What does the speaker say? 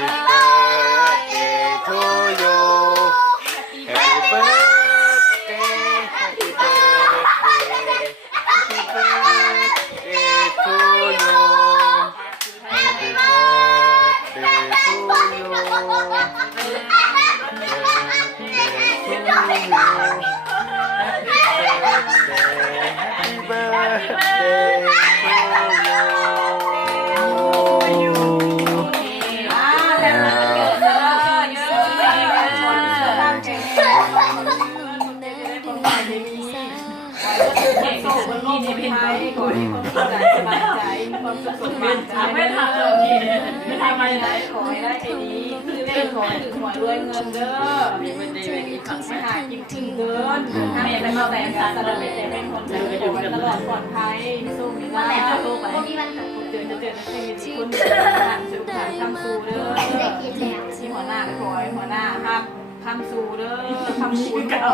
birthday to you Happy birthday Happy birthday Happy birthday to you Happy birthday to you Happy birthday to you ไม่ทำเลยไม่ทำอะไรไหนขอให้ได้ไอ้นี้คือเลขขอให้ถึงหัวรวยเงินเด้อมีเป็นดีเป็นอีกขังไม่หายกินถึงเดินถ้าเมย์ไปมาแบ่งกันตลอดเป็นคนจะอยู่กันตลอดปลอดภัยสู้ไม่ได้สู้ไปเจอในชีวิตคุณผ่านสู่ผ่านคำสู่เด้อที่หัวหน้าขอให้หัวหน้าฮักคำสู่เด้อคำสู่เก่า